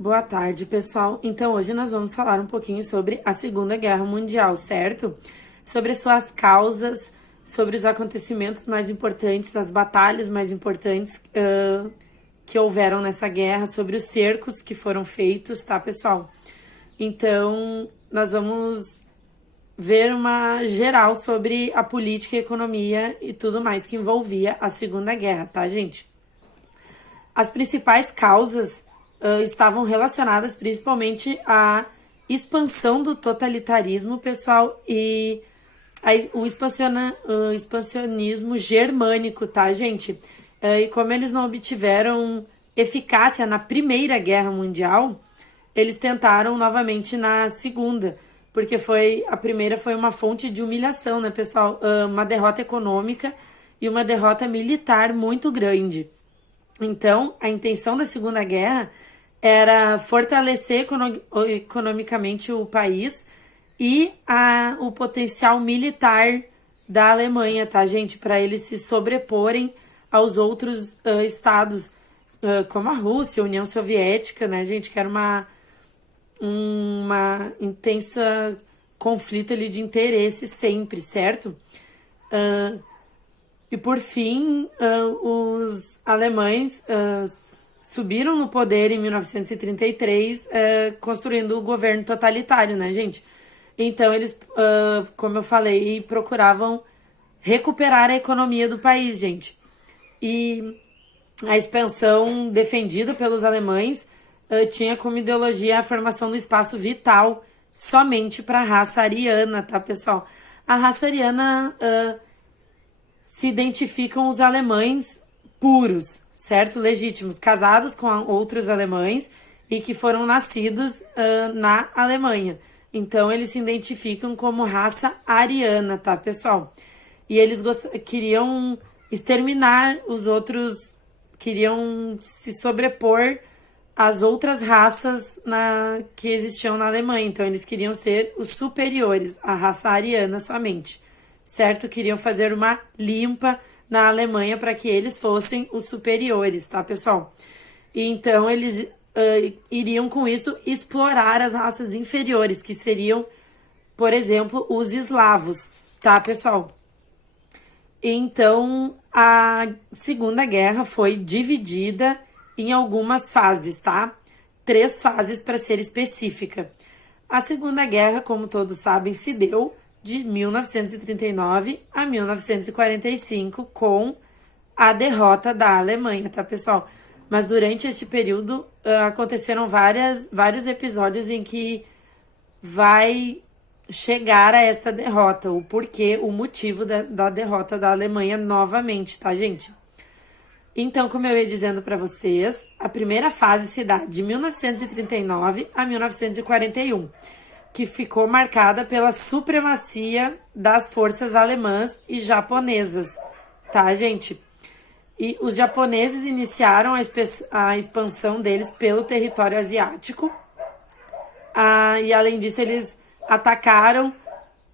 Boa tarde, pessoal. Então, hoje nós vamos falar um pouquinho sobre a Segunda Guerra Mundial, certo? Sobre as suas causas, sobre os acontecimentos mais importantes, as batalhas mais importantes que houveram nessa guerra, sobre os cercos que foram feitos, tá, pessoal? Então, nós vamos ver uma geral sobre a política e economia e tudo mais que envolvia a Segunda Guerra, tá, gente? As principais causas estavam relacionadas principalmente à expansão do totalitarismo, pessoal, e o expansionismo germânico, tá, gente? E como eles não obtiveram eficácia na Primeira Guerra Mundial, eles tentaram novamente na Segunda, porque a primeira foi uma fonte de humilhação, né, pessoal? Uma derrota econômica e uma derrota militar muito grande. Então, a intenção da Segunda Guerra era fortalecer economicamente o país e o potencial militar da Alemanha, tá, gente? Para eles se sobreporem aos outros estados, como a Rússia, a União Soviética, né, gente? Que era uma intensa conflito ali de interesse sempre, certo? E por fim, os alemães subiram no poder em 1933, construindo o governo totalitário, né, gente? Então eles, como eu falei, procuravam recuperar a economia do país, gente. E a expansão defendida pelos alemães tinha como ideologia a formação do espaço vital somente para a raça ariana, tá, pessoal? A raça ariana se identificam os alemães puros, certo? Legítimos, casados com outros alemães e que foram nascidos na Alemanha. Então, eles se identificam como raça ariana, tá, pessoal? E eles queriam exterminar os outros, queriam se sobrepor às outras raças que existiam na Alemanha. Então, eles queriam ser os superiores, a raça ariana somente, certo? Queriam fazer uma limpa na Alemanha para que eles fossem os superiores, tá, pessoal? E então, eles iriam, com isso, explorar as raças inferiores, que seriam, por exemplo, os eslavos, tá, pessoal? Então, a Segunda Guerra foi dividida em algumas fases, tá? 3 fases para ser específica. A Segunda Guerra, como todos sabem, se deu de 1939 a 1945 com a derrota da Alemanha, tá, pessoal? Mas durante este período aconteceram vários episódios em que vai chegar a esta derrota, o porquê, o motivo da derrota da Alemanha novamente, tá, gente? Então, como eu ia dizendo para vocês, a primeira fase se dá de 1939 a 1941, que ficou marcada pela supremacia das forças alemãs e japonesas, tá, gente? E os japoneses iniciaram a expansão deles pelo território asiático. E, além disso, eles atacaram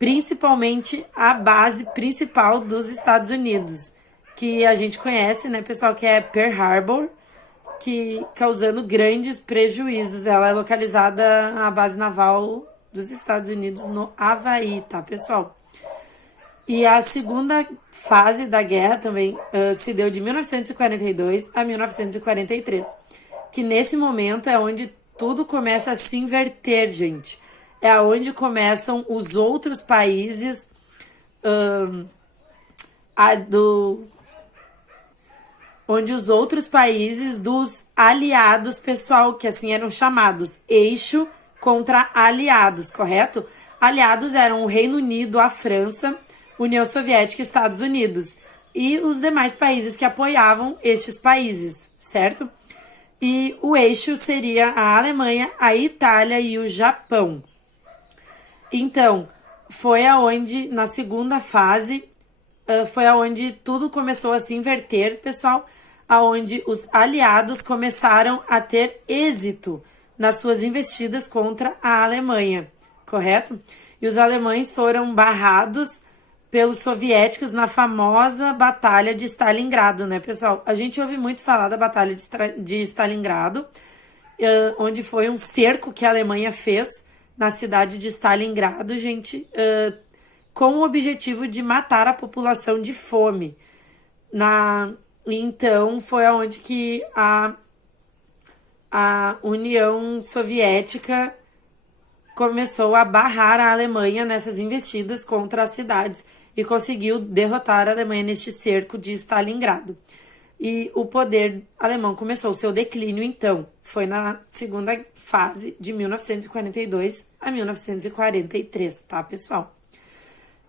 principalmente a base principal dos Estados Unidos, que a gente conhece, né, pessoal, que é Pearl Harbor, que causando grandes prejuízos. Ela é localizada na base naval dos Estados Unidos no Havaí, tá, pessoal? E a segunda fase da guerra também se deu de 1942 a 1943, que nesse momento é onde tudo começa a se inverter, gente. É onde começam os outros países onde os outros países dos aliados, pessoal, que assim eram chamados, eixo contra aliados, correto? Aliados eram o Reino Unido, a França, União Soviética e Estados Unidos, e os demais países que apoiavam estes países, certo? E o eixo seria a Alemanha, a Itália e o Japão. Então, foi aonde, na segunda fase, foi aonde tudo começou a se inverter, pessoal, aonde os aliados começaram a ter êxito nas suas investidas contra a Alemanha, correto? E os alemães foram barrados pelos soviéticos na famosa Batalha de Stalingrado, né, pessoal? A gente ouve muito falar da Batalha de Stalingrado, onde foi um cerco que a Alemanha fez na cidade de Stalingrado, gente, com o objetivo de matar a população de fome. Então, foi aonde que a União Soviética começou a barrar a Alemanha nessas investidas contra as cidades e conseguiu derrotar a Alemanha neste cerco de Stalingrado. E o poder alemão começou o seu declínio, então. Foi na segunda fase, de 1942 a 1943, tá, pessoal?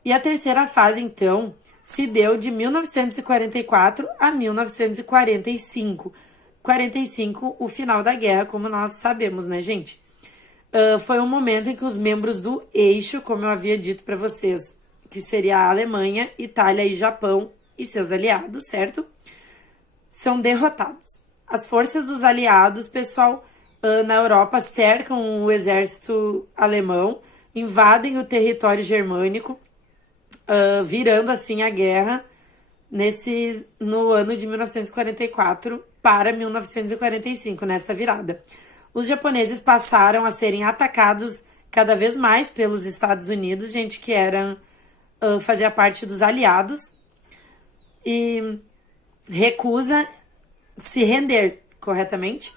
E a terceira fase, então, se deu de 1944 a 1945. 45, o final da guerra, como nós sabemos, né, gente? Foi um momento em que os membros do eixo, como eu havia dito para vocês, que seria a Alemanha, Itália e Japão e seus aliados, certo? São derrotados. As forças dos aliados, pessoal, na Europa cercam o exército alemão, invadem o território germânico, virando assim a guerra no ano de 1944 para 1945, nesta virada. Os japoneses passaram a serem atacados cada vez mais pelos Estados Unidos, gente que fazia parte dos aliados, e recusa se render, corretamente?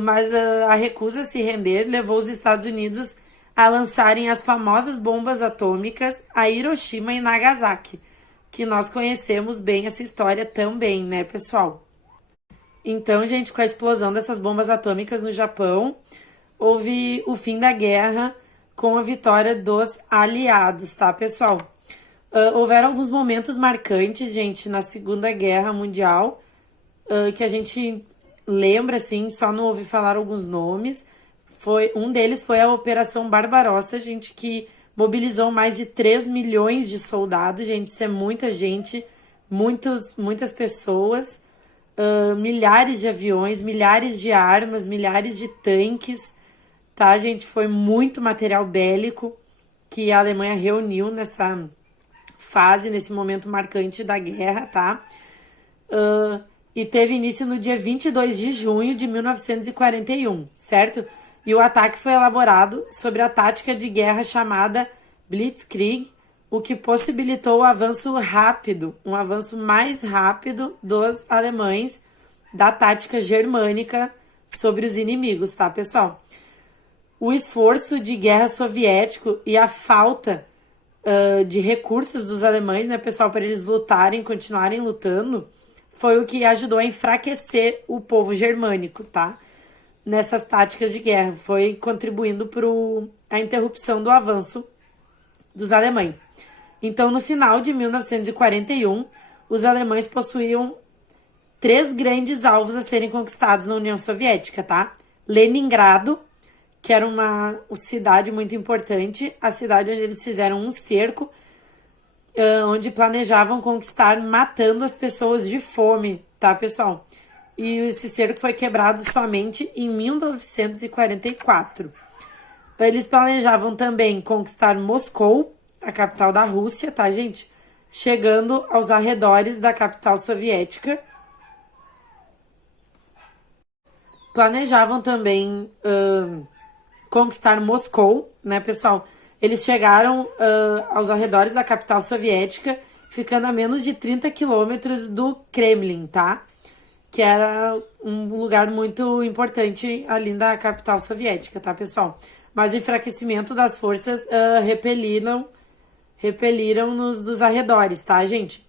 Mas a recusa se render levou os Estados Unidos a lançarem as famosas bombas atômicas a Hiroshima e Nagasaki, que nós conhecemos bem essa história também, né, pessoal? Então, gente, com a explosão dessas bombas atômicas no Japão, houve o fim da guerra com a vitória dos aliados, tá, pessoal? Houveram alguns momentos marcantes, gente, na Segunda Guerra Mundial, que a gente lembra, assim, só não ouvi falar alguns nomes. Um deles foi a Operação Barbarossa, gente, que mobilizou mais de 3 milhões de soldados, gente, isso é muita gente, muitas pessoas, milhares de aviões, milhares de armas, milhares de tanques, tá, gente? Foi muito material bélico que a Alemanha reuniu nessa fase, nesse momento marcante da guerra, tá? E teve início no dia 22 de junho de 1941, certo? E o ataque foi elaborado sobre a tática de guerra chamada Blitzkrieg, o que possibilitou o avanço rápido, um avanço mais rápido dos alemães da tática germânica sobre os inimigos, tá, pessoal? O esforço de guerra soviético e a falta de recursos dos alemães, né, pessoal, para eles lutarem, continuarem lutando, foi o que ajudou a enfraquecer o povo germânico, tá? Nessas táticas de guerra, foi contribuindo para a interrupção do avanço dos alemães. Então, no final de 1941, os alemães possuíam 3 grandes alvos a serem conquistados na União Soviética, tá? Leningrado, que era uma cidade muito importante, a cidade onde eles fizeram um cerco, onde planejavam conquistar matando as pessoas de fome, tá, pessoal? E esse cerco foi quebrado somente em 1944. Eles planejavam também conquistar Moscou, a capital da Rússia, tá, gente? Chegando aos arredores da capital soviética. Planejavam também conquistar Moscou, né, pessoal? Eles chegaram aos arredores da capital soviética, ficando a menos de 30 quilômetros do Kremlin, tá? Que era um lugar muito importante ali da capital soviética, tá, pessoal? Mas o enfraquecimento das forças repeliram-nos dos arredores, tá, gente?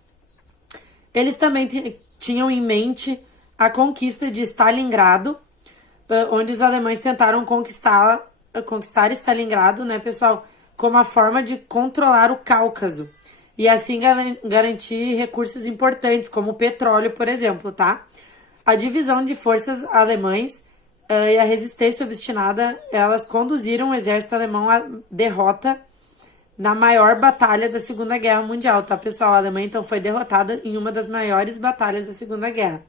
Eles também tinham em mente a conquista de Stalingrado, onde os alemães tentaram conquistar Stalingrado, né, pessoal, como a forma de controlar o Cáucaso e assim garantir recursos importantes, como o petróleo, por exemplo, tá? A divisão de forças alemães e a resistência obstinada, elas conduziram o exército alemão à derrota na maior batalha da Segunda Guerra Mundial, tá, pessoal? A Alemanha, então, foi derrotada em uma das maiores batalhas da Segunda Guerra.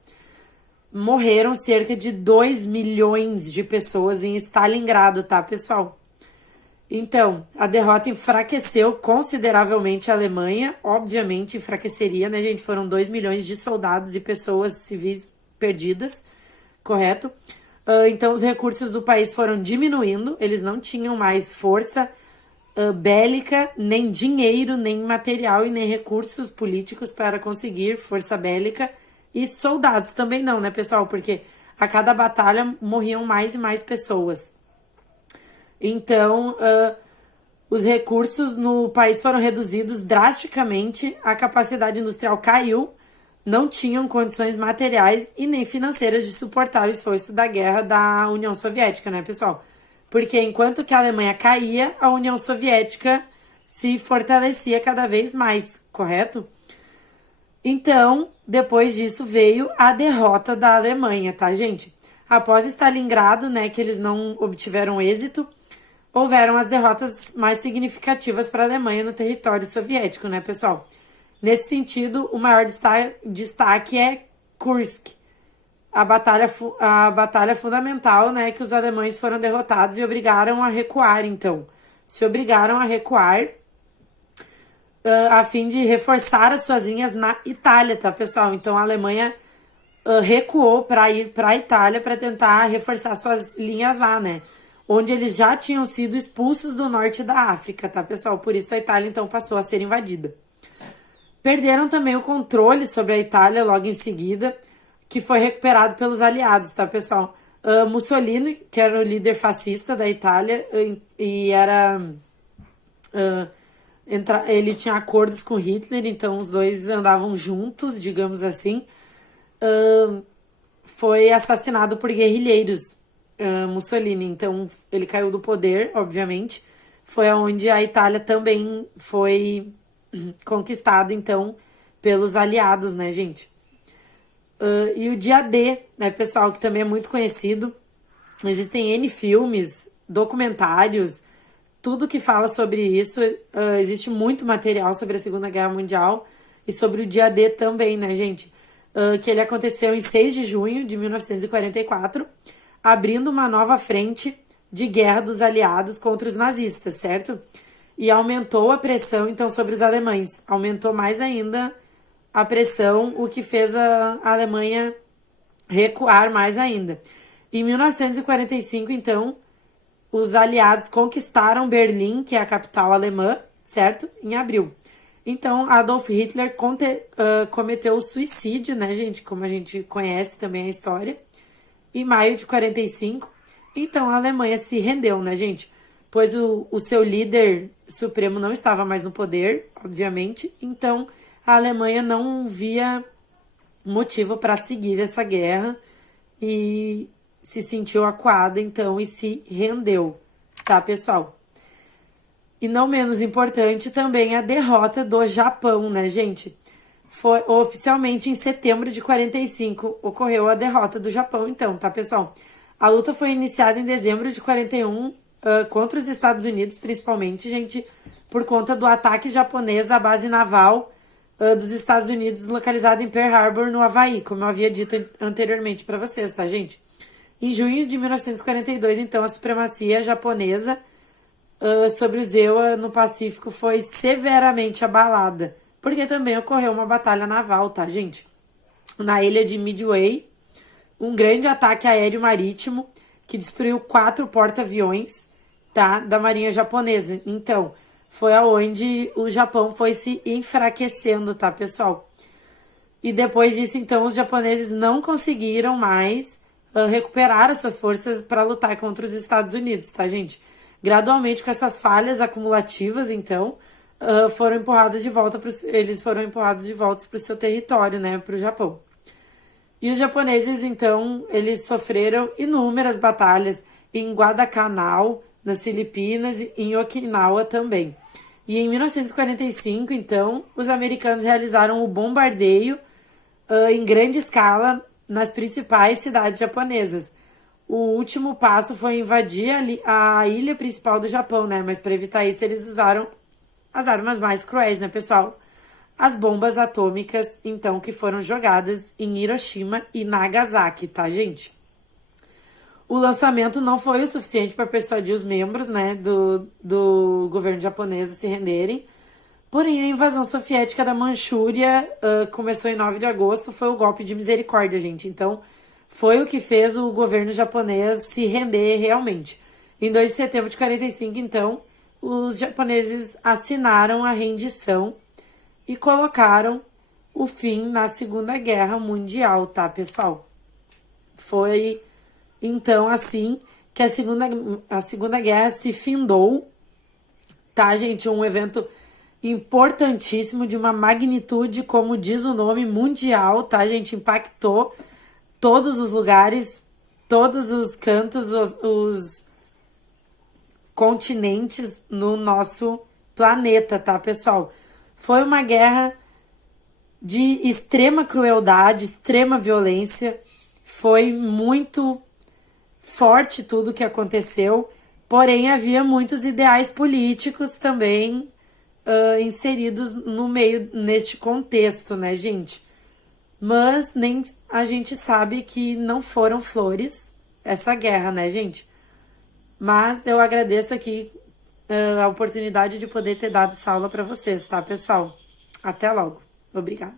Morreram cerca de 2 milhões de pessoas em Stalingrado, tá, pessoal? Então, a derrota enfraqueceu consideravelmente a Alemanha, obviamente enfraqueceria, né, gente? Foram 2 milhões de soldados e pessoas civis perdidas, correto? Então, os recursos do país foram diminuindo, eles não tinham mais força bélica, nem dinheiro, nem material e nem recursos políticos para conseguir força bélica, e soldados também não, né, pessoal? Porque a cada batalha morriam mais e mais pessoas. Então, os recursos no país foram reduzidos drasticamente, a capacidade industrial caiu, não tinham condições materiais e nem financeiras de suportar o esforço da guerra da União Soviética, né, pessoal? Porque enquanto que a Alemanha caía, a União Soviética se fortalecia cada vez mais, correto? Então, depois disso veio a derrota da Alemanha, tá, gente? Após Stalingrado, né, que eles não obtiveram êxito, houveram as derrotas mais significativas para a Alemanha no território soviético, né, pessoal? Nesse sentido, o maior destaque é Kursk, a batalha fundamental, né, que os alemães foram derrotados e obrigaram a recuar, então. Se obrigaram a recuar a fim de reforçar as suas linhas na Itália, tá, pessoal? Então, a Alemanha recuou para ir para a Itália para tentar reforçar suas linhas lá, né? Onde eles já tinham sido expulsos do norte da África, tá, pessoal? Por isso a Itália, então, passou a ser invadida. Perderam também o controle sobre a Itália logo em seguida, que foi recuperado pelos aliados, tá, pessoal? Mussolini, que era o líder fascista da Itália, e era... ele tinha acordos com Hitler, então os dois andavam juntos, digamos assim. Foi assassinado por guerrilheiros, Mussolini. Então, ele caiu do poder, obviamente. Foi onde a Itália também foi conquistada, então, pelos aliados, né, gente? E o dia D, né, pessoal, que também é muito conhecido. Existem N filmes, documentários, tudo que fala sobre isso. Existe muito material sobre a Segunda Guerra Mundial e sobre o dia D também, né, gente? Que ele aconteceu em 6 de junho de 1944, abrindo uma nova frente de guerra dos aliados contra os nazistas, certo? E aumentou a pressão, então, sobre os alemães. Aumentou mais ainda a pressão, o que fez a Alemanha recuar mais ainda. Em 1945, então, os aliados conquistaram Berlim, que é a capital alemã, certo? Em abril. Então, Adolf Hitler cometeu suicídio, né, gente? Como a gente conhece também a história. Em maio de 45. Então, a Alemanha se rendeu, né, gente? Pois o seu líder supremo não estava mais no poder, obviamente. Então, a Alemanha não via motivo para seguir essa guerra e se sentiu acuada, então, e se rendeu, tá, pessoal? E não menos importante também a derrota do Japão, né, gente? Foi oficialmente em setembro de 45 ocorreu a derrota do Japão, então, tá, pessoal? A luta foi iniciada em dezembro de 41 contra os Estados Unidos, principalmente, gente, por conta do ataque japonês à base naval dos Estados Unidos, localizada em Pearl Harbor, no Havaí, como eu havia dito anteriormente para vocês, tá, gente? Em junho de 1942, então, a supremacia japonesa sobre os EUA no Pacífico foi severamente abalada, porque também ocorreu uma batalha naval, tá, gente? Na ilha de Midway, um grande ataque aéreo marítimo que destruiu 4 porta-aviões, tá, da marinha japonesa. Então, foi aonde o Japão foi se enfraquecendo, tá, pessoal? E depois disso, então, os japoneses não conseguiram mais recuperar as suas forças para lutar contra os Estados Unidos, tá, gente? Gradualmente, com essas falhas acumulativas, então, foram empurrados de volta para o seu território, né, para o Japão. E os japoneses, então, eles sofreram inúmeras batalhas em Guadalcanal, nas Filipinas e em Okinawa também. E em 1945, então, os americanos realizaram o bombardeio em grande escala nas principais cidades japonesas. O último passo foi invadir a ilha principal do Japão, né? Mas para evitar isso, eles usaram as armas mais cruéis, né, pessoal? As bombas atômicas, então, que foram jogadas em Hiroshima e Nagasaki, tá, gente? O lançamento não foi o suficiente para persuadir os membros, né, do governo japonês a se renderem. Porém, a invasão soviética da Manchúria começou em 9 de agosto, foi o golpe de misericórdia, gente. Então, foi o que fez o governo japonês se render realmente. Em 2 de setembro de 45, então, os japoneses assinaram a rendição e colocaram o fim na Segunda Guerra Mundial, tá, pessoal? Foi, então, assim que a Segunda Guerra se findou, tá, gente? Um evento importantíssimo, de uma magnitude, como diz o nome, mundial, tá, gente? Impactou todos os lugares, todos os cantos, os continentes no nosso planeta, tá, pessoal? Foi uma guerra de extrema crueldade, extrema violência. Foi muito forte tudo que aconteceu, porém havia muitos ideais políticos também inseridos no meio, neste contexto, né, gente? Mas nem a gente sabe que não foram flores essa guerra, né, gente? Mas eu agradeço aqui a oportunidade de poder ter dado essa aula para vocês, tá, pessoal? Até logo. Obrigada.